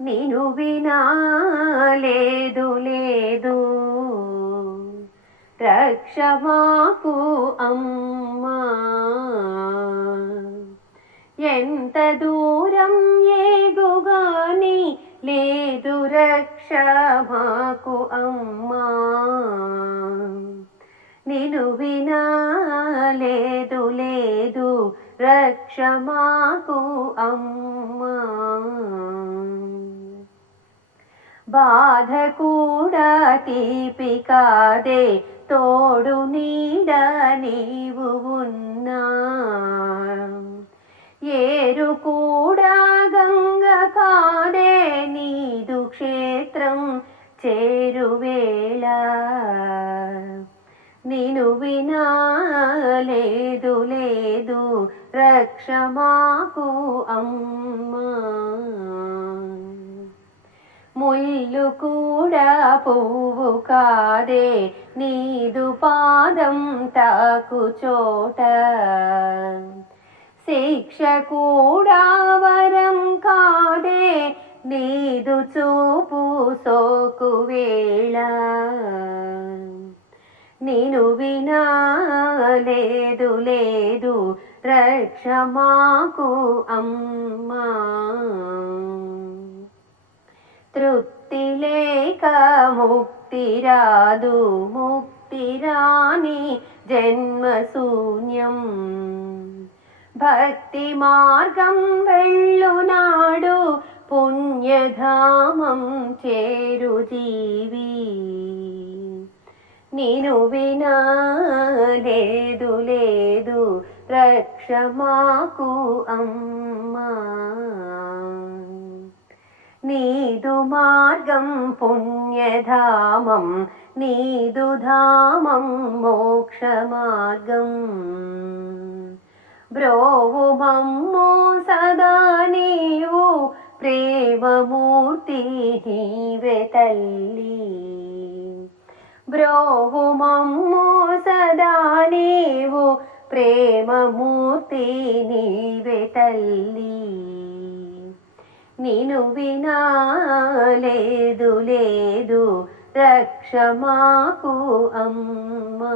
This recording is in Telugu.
నిను వినా లేదు లేదు రక్ష మాకు అమ్మా. ఎంత దూరం ఏగుగాని లేదు రక్ష మాకు అమ్మా. నిను వినా లేదు లేదు రక్ష మాకు అమ్మా. బాధ కూడా తీపి కాదే తోడు నీడ నీవు ఉన్నా. ఏరు కూడా గంగ కాదే నీదు క్షేత్రం చేరువేళ. నిను వినా లేదు లేదు రక్ష మాకు అమ్మా. ముళ్ళు కూడా పువ్వు కాదే నీదు పాదం తాకు చోట. శిక్ష కూడా వరం కాదే నీదు చూపు సోకు వేళ. నిను వినా లేదు లేదు రక్ష మాకు అమ్మా. తృప్తి లేక ముక్తి రాదు ముక్తి రాని జన్మ శూన్యం. భక్తి మార్గం వెళ్ళునాడు పుణ్యధామం చేరు జీవి. నిను వినా లేదు లేదు రక్ష మాకు అమ్మా. నీదు మార్గం పుణ్యధామం నీదు ధామం మోక్ష మార్గం. బ్రోవు మమ్ము సదా నీవు ప్రేమమూర్తి నీవే తల్లి. బ్రోవు మమ్ము సదా నీవు ప్రేమమూర్తి నీవే తల్లి. నిను వినా లేదు లేదు రక్ష మాకు అమ్మా.